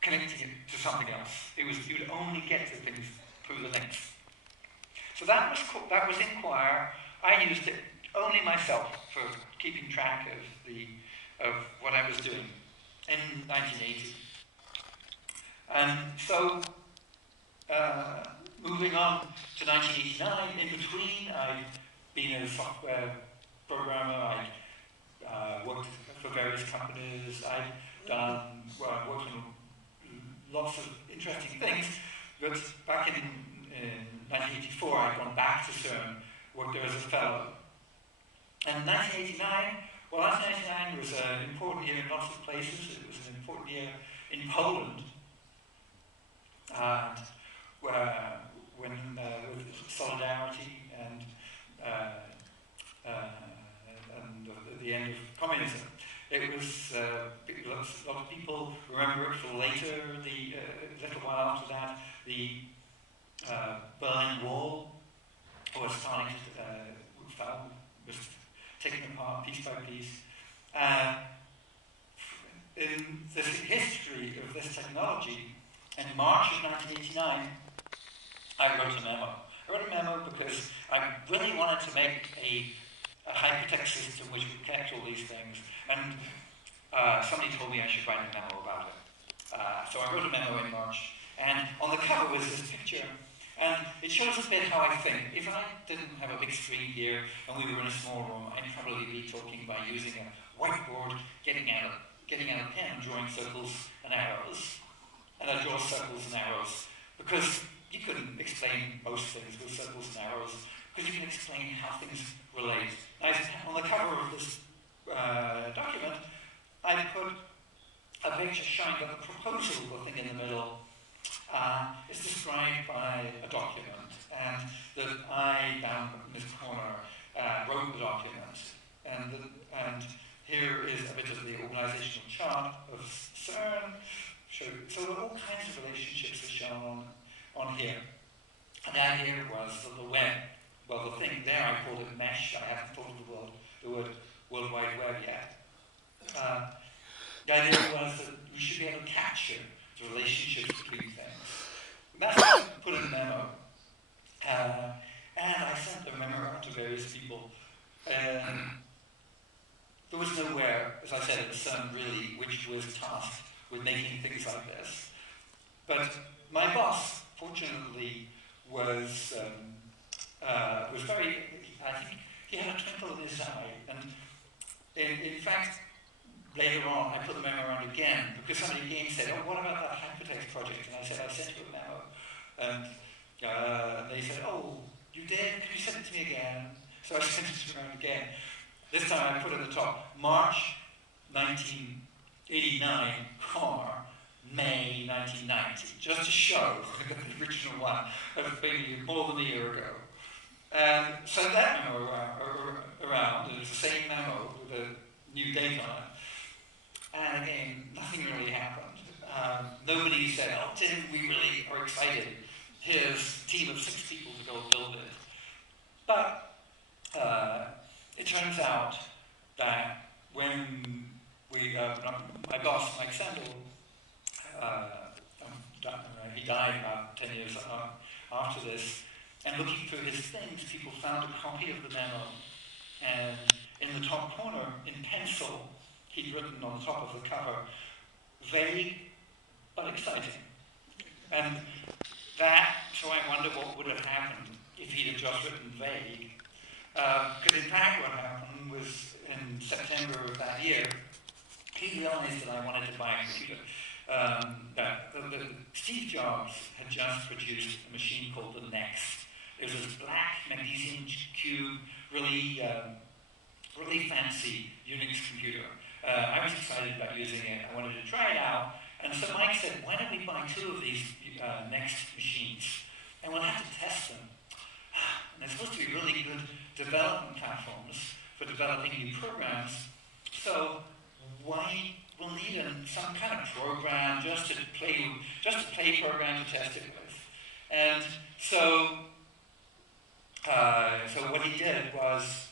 connecting it to something else. You would only get to things through the links. So that was Inquire. I used it only myself for keeping track of what I was doing in 1980. And so, moving on to 1989, in between, I'd been a software programmer. I'd worked for various companies. I'd worked on lots of interesting things. But back in 1984, I'd gone back to CERN, worked there as a fellow. And 1989, well, 1989 was an important year in lots of places. It was an important year in Poland, with solidarity and the end of communism. It was a lot of people remember it for later. A little while after that, the Berlin Wall was starting to was taken apart piece by piece. In the history of this technology, in March of 1989, I wrote a memo. I wrote a memo because I really wanted to make a hypertext system which would connect all these things. And somebody told me I should write a memo about it. So I wrote a memo in March. And on the cover was this picture. And it shows a bit how I think. If I didn't have a big screen here and we were in a small room, I'd probably be talking by using a whiteboard, getting out a pen, drawing circles and arrows. And I draw circles and arrows because you couldn't explain most things with circles and arrows because you can explain how things relate. Now, on the cover of this document, I put a picture showing that the proposal, the thing in the middle, is described by a document, and that I, down in this corner, wrote the document. And here is a bit of the organizational chart of CERN. So all kinds of relationships are shown on here. And the idea was that the web, well, the thing there, I called it mesh. I haven't thought of the word World Wide Web yet. The idea was that we should be able to capture the relationships between things. And that's what I put in the memo. And I sent the memo around to various people. There was nowhere, as I said, at CERN really, which was tasked with making things like this. But my boss, fortunately, was very, I think he had a twinkle in his eye. And in fact, later on, I put the memo around again, because somebody again said, oh, what about that hypertext project? And I said, I sent you a memo. And they said, oh, you did? Could you send it to me again? So I sent it around again. This time I put at the top, March 1989, May 1990, just to show the original one of being more than a year ago. And so that memo around, and it's the same memo with a new date on it. And again, nothing really happened. Nobody said, oh, Tim, we really are excited. Here's a team of 6 people to go build it. But it turns out that when my boss, Mike Sandel, he died about 10 years after this, and looking through his things, people found a copy of the memo, and in the top corner, in pencil, he'd written on the top of the cover, vague but exciting. And that, so I wonder what would have happened if he'd have just written vague. Because in fact what happened was in September of that year, he realized that I wanted to buy a computer. Steve Jobs had just produced a machine called the Next. It was this black magnesium cube, really fancy Unix computer. I was excited about using it. I wanted to try it out. And so Mike said, why don't we buy 2 of these Next machines? And we'll have to test them. And they're supposed to be really good development platforms for developing new programs. So why we'll need some kind of program just to play program to test it with. And so what he did was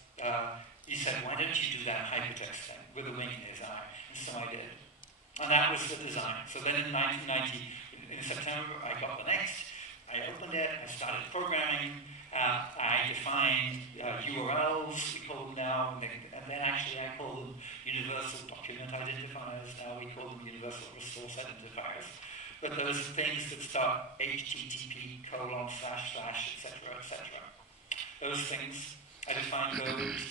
he said, why don't you do that hypertext thing with a wink in his eye? And so I did. And that was the design. So then in 1990, in September, I got the Next. I opened it, I started programming, I defined URLs, we call them now, and then actually I call them universal document identifiers. Now we call them universal resource identifiers. But those are things that start HTTP, // etc., etc. Those things, I define those.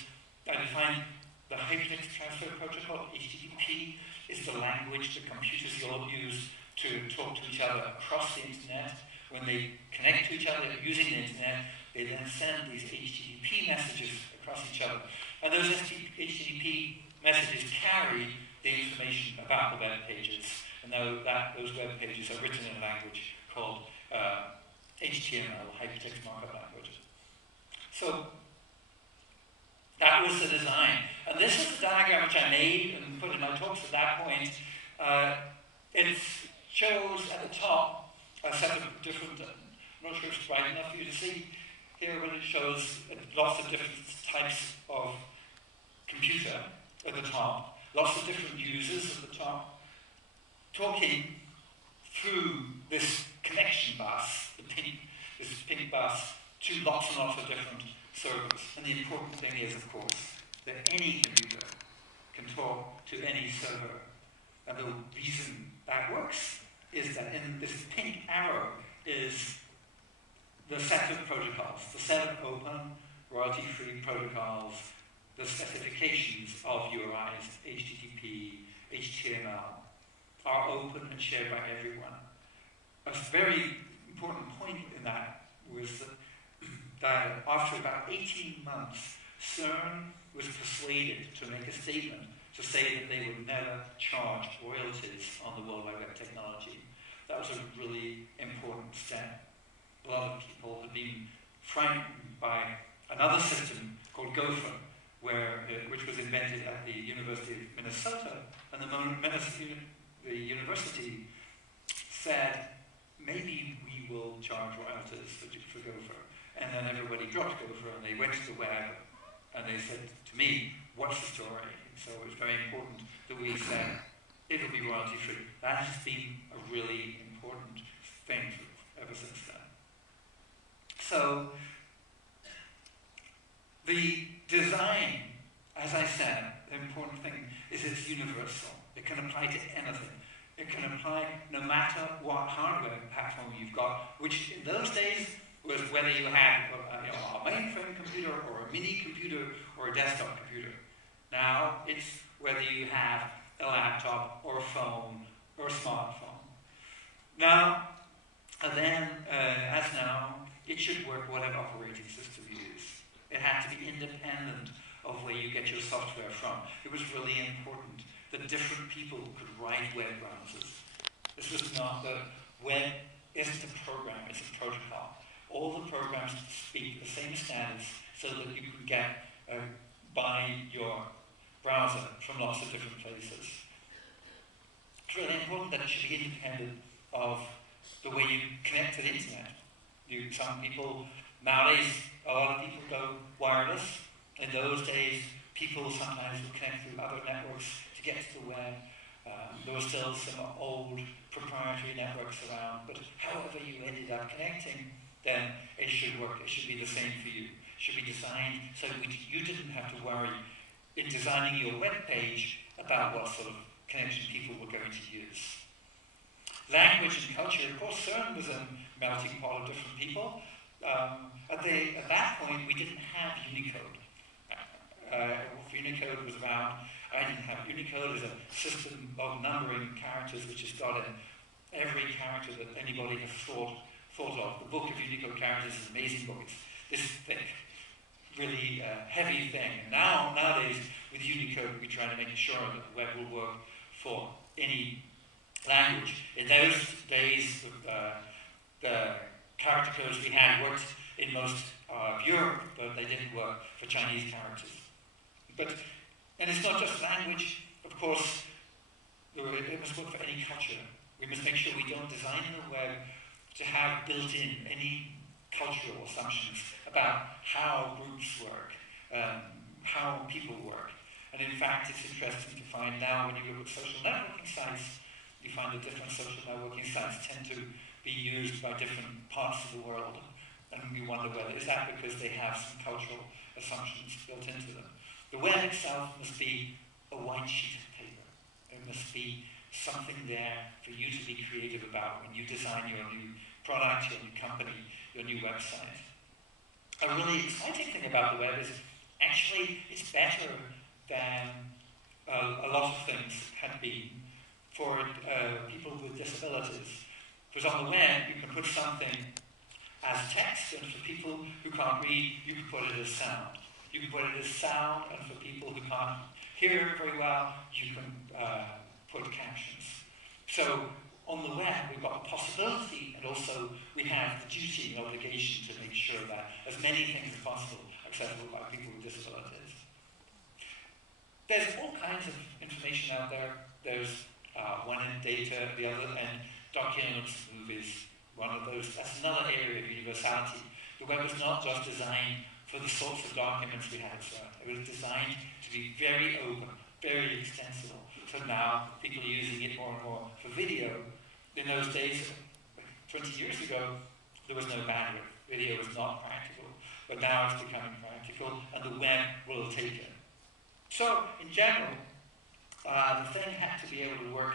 I define the hypertext transfer protocol, HTTP, is the language that computers all use to talk to each other across the internet. When they connect to each other using the internet, they then send these HTTP messages across each other. And those HTTP messages carry the information about the web pages. And those web pages are written in a language called HTML, Hypertext Markup Language. So that was the design. And this is the diagram which I made and put in my talks at that point. It shows at the top a set of different, I'm not sure if it's bright enough for you to see here, but it shows lots of different types of computer at the top, lots of different users at the top, talking through this connection bus, this pink bus, to lots and lots of different servers. And the important thing is, of course, that any computer can talk to any server. And the reason that works is that in this pink arrow is the set of protocols, the set of open, royalty-free protocols, the specifications of URIs, HTTP, HTML, are open and shared by everyone. A very important point in that was that after about 18 months, CERN was persuaded to make a statement to say that they would never charge royalties on the World Wide Web technology. That was a really important step. A lot of people had been frightened by another system called Gopher, which was invented at the University of Minnesota, and the university said, maybe we will charge royalties for Gopher. And then everybody dropped Gopher, and they went to the web, and they said to me, what's the story? So it was very important that we said, it'll be royalty-free. That has been a really important thing ever since then. So the design, as I said, the important thing is it's universal. It can apply to anything. It can apply no matter what hardware platform you've got, which in those days was whether you had a mainframe computer or a mini computer or a desktop computer. Now it's whether you have a laptop or a phone or a smartphone. Now, then, as now, it should work whatever operating system you use. It had to be independent of where you get your software from. It was really important that different people could write web browsers. This was not the web isn't a program, it's a protocol. All the programs speak the same standards so that you can buy your browser from lots of different places. It's really important that it should be independent of the way you connect to the internet. Some people, nowadays, a lot of people go wireless. In those days, people sometimes would connect through other networks to get to the web. There were still some old proprietary networks around, but however you ended up connecting, then it should work. It should be the same for you. It should be designed so that you didn't have to worry in designing your web page about what sort of connection people were going to use. Language and culture, of course, CERN was a melting pot of different people. At that point, we didn't have Unicode. Unicode was around. I didn't have Unicode as a system of numbering characters which has got in every character that anybody has thought of. The book of Unicode characters is an amazing book. It's this thick, really heavy thing. Nowadays, with Unicode, we try to make sure that the web will work for any language. In those days, the character codes we had worked in most of Europe, but they didn't work for Chinese characters. And it's not just language, of course, it must work for any culture. We must make sure we don't design the web to have built in any cultural assumptions about how groups work, how people work. And in fact, it's interesting to find now when you look at social networking sites, you find that different social networking sites tend to be used by different parts of the world. And you wonder, well, is that because they have some cultural assumptions built into them? The web itself must be a white sheet of paper. There must be something there for you to be creative about when you design your new product, your new company, your new website. A really exciting thing about the web is actually it's better than a lot of things had been for people with disabilities. Because on the web you can put something as text, and for people who can't read, you can put it as sound. You can put it as sound, and for people who can't hear very well, you can put captions. So on the web, we've got the possibility, and also we have the duty and obligation to make sure that as many things as possible are accessible by people with disabilities. There's all kinds of information out there. There's one end data, the other end documents, movies. One of those, that's another area of universality. The web was not just designed for the sorts of documents we had. It was designed to be very open, very extensible. So now people are using it more and more for video. In those days, 20 years ago, there was no bandwidth. Video was not practical. But now it's becoming practical, and the web will take it. So, in general, the thing had to be able to work